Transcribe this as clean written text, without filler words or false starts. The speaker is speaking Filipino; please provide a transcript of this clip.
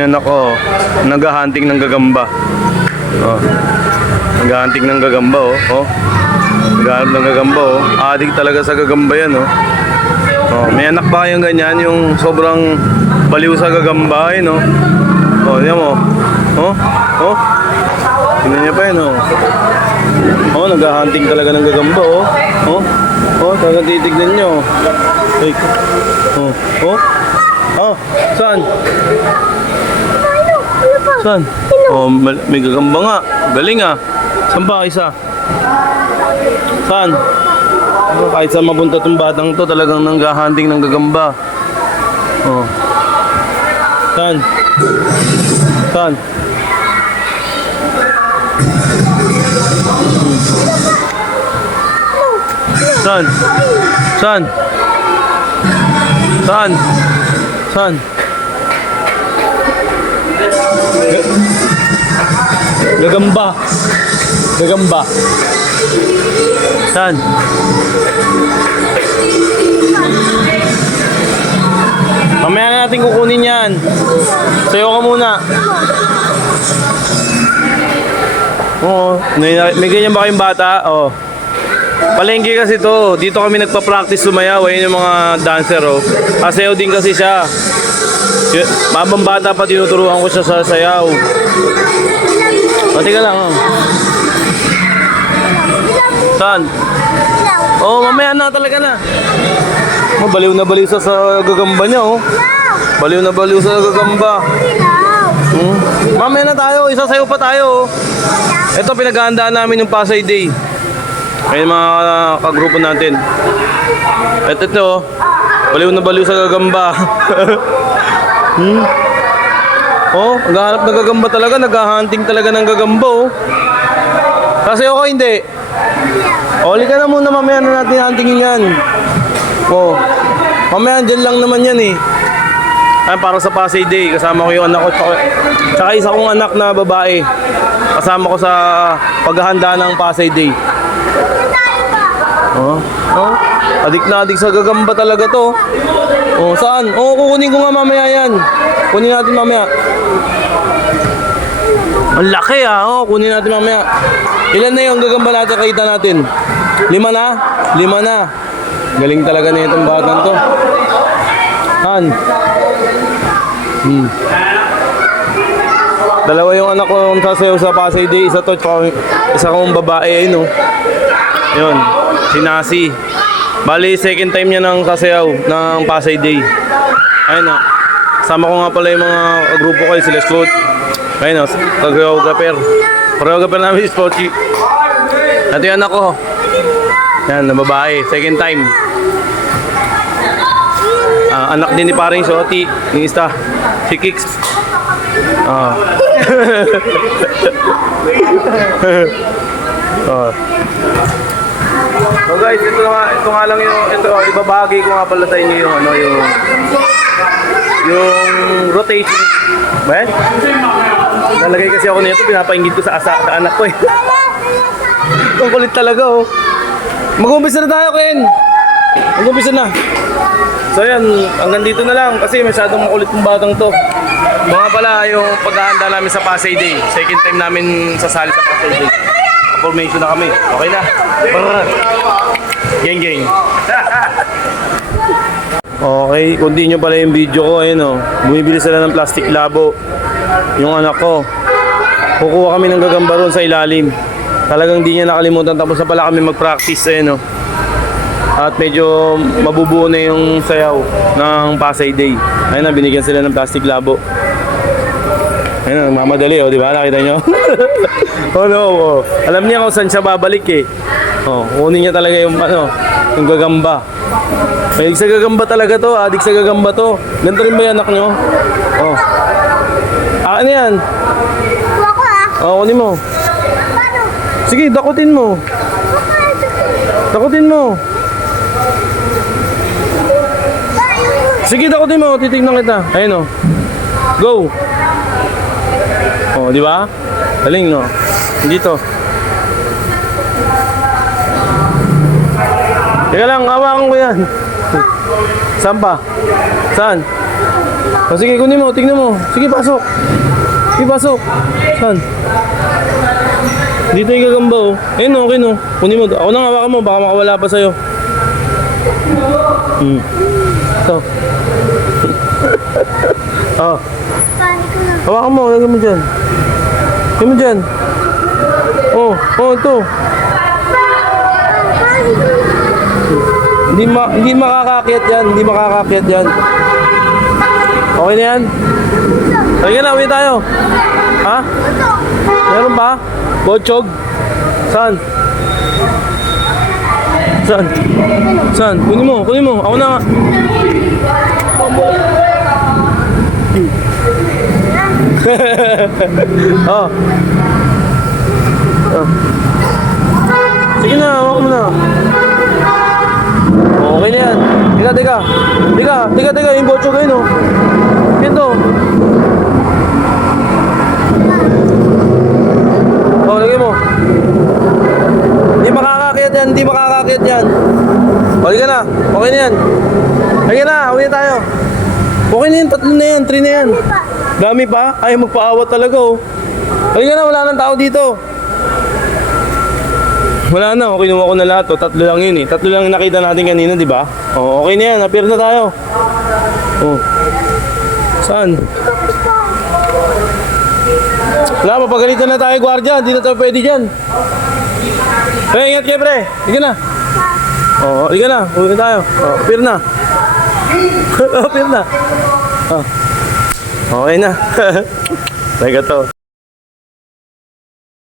yan ako, naghahunting ng gagamba. Oh. Naghahunting ng gagamba, oh. Oh. Naghahanap ng gagamba, oh. Adik talaga sa gagamba yan, oh. Oh, may anak ba kayong ganyan, yung sobrang baliw sa gagamba, eh, no? Oh, yan mo. Oh, oh. Tingnan niya pa yun, oh. Oh, naghahunting talaga ng gagamba, oh. Oh, oh, talagang titignan nyo. Ay, oh, oh. Oh, saan? Saan? Oh, may gagamba nga. Galing, ah. Saan ba isa? Saan? Oh, kahit saan mapunta itong batang to, talagang nanghahunting ng gagamba. Oh. Saan? Saan? Saan? Saan? Saan? Saan? Gagamba. Gagamba. Saan? Mamaya na natin kukunin yan. Sayo ka muna. Oo. May ganyan ba kayong bata? Oo. Palengke kasi to. Dito kami nagpa-practice sumayaw. Ayun yung mga dancer, oh. Sayaw din kasi siya. Babang bata pa tinuturuan ko siya sa sayaw. O, tika lang, oh. Saan? Oh, mamaya na talaga na. Oh, baliw na baliw sa gagamba niya, oh. Baliw na baliw sa gagamba. Mamaya na tayo, isasayaw pa tayo, oh. Ito, pinaghahandaan namin yung Pasay Day. Ayun mga kagrupo natin. At ito, baliw na baliw sa gagamba. Oh, naghahanap ng gagamba talaga, naghahunting talaga ng gagamba, oh. Kasi ako hindi. Oli ka na muna, mamaya na natin huntingin yan. Oh, mamaya dyan lang naman yan, eh. Ay, para sa Pasay Day, kasama ko yung anak ko, tsaka isa kong anak na babae. Kasama ko sa paghahanda ng Pasay Day. Oh, oh, adik na adik sa gagamba talaga to. Oh, saan? Oh, kukunin ko nga mamaya yan. Kunin natin mamaya. Ang laki, ah. Oh, kunin natin mamaya. Ilan na yung gagamba natin, kita natin? 5 na? 5 na. Galing talaga na itong batang to. Han. Dalawa yung anak ko sasayaw sa Pasay Day. Isa to, isa kong babae, no? Yun, si Nasi. Bali, second time niya nang sasayaw ng Pasay Day. Ayun, no? Sama ko nga pala yung mga grupo ko, sila Scott. Ayun, no? Choreographer. Choreographer namin si Spotty. Ito yung anak ko. Yan, na babae. Second time. Anak din ni paring Soti. Yung isa, si Kicks. So guys, ito nga lang yung ibabahagi ko nga pala sa inyo yung yung rotation. Ba? Nalagay kasi ako nito, pinapaingit ko sa anak ko, eh. Ang kulit talaga, oh. Mag-umpisa na tayo, Ken. Mag-umpisa na. So yan, hanggang dito na lang kasi masyadong makulit yung batang to. Mga pala yung paghahanda namin sa Pasay Day. Second time namin sasali sa Pasay Day. Formation na kami. Okay na. Geng geng. Okay, continue pala yung video ko. Ayun, oh. Bumibili sila ng plastic labo. Yung anak ko. Kukuha kami ng gagamba ron sa ilalim. Talagang di niya nakalimutan. Tapos na pala kami mag-practice. Ayun, oh. At medyo mabubuo na yung sayaw ng Pasay Day. Ayun na, binigyan sila ng plastic labo. Ayun na, mamadali, oh, di ba? Nakita nyo? Oh no, oh. Alam niya kung saan siya babalik, eh. Oh, kunin niya talaga yung yung gagamba. Mahilig sa gagamba talaga to, adik sa gagamba to. Ganito rin ba yung anak nyo? Oh. Ano yan? Ako, ah. Oh, kunin mo. Sige, dakutin mo. Dakutin mo. Sige, dakutin mo. Titignan kita. Ayun, oh. Go. Oh, di ba? Galing, no? Dito. Teka lang, hawakan ko yan. Saan pa? Saan? O sige, kunin mo, tingnan mo. Sige, pasok. Sige, pasok. Saan? Dito yung gagamba oh. Ayun okay no. Kunin mo. Ako nang hawakan mo, baka makawala pa sa'yo. Ito. Oh. Paano ko na? Hawakan mo, lagyan mo dyan. Lagyan mo dyan. Oh, ito. Paano ko na? Hindi makakakyat yan. Hindi makakakyat yan. Okay na yan? Sige na, uwi tayo. Ha? Meron ba? Bochog? Saan? Saan? Saan? Kunin mo. Ako na nga. Oh. Oh. Sige na, hawak mo na. Okay na yan. Teka, yung bochog ayun oh. Ito. Oh, lagay mo. Hindi makakakyat yan. Balik ka na. Okay na yan. Lagyan na, uwi na tayo. Okay na yan, 3 na yan, 3 na yan. Dami pa? Ay, magpaawat talaga oh. Halika na, wala nang tao dito. Wala na, okay, kinuha ko na lahat. 3 lang yun eh. 3 lang yung nakita natin kanina, di ba? Oh, okay na yan, appear na tayo. Oh. Saan? Wala, mapagalitan na tayo, gwardiya. Hindi na tayo pwede dyan. Ingat kayo, pre. Halika na. Oh, halika na. Uwi na tayo. Oh, appear na. Appear na. Oh. Okay na. Teka to.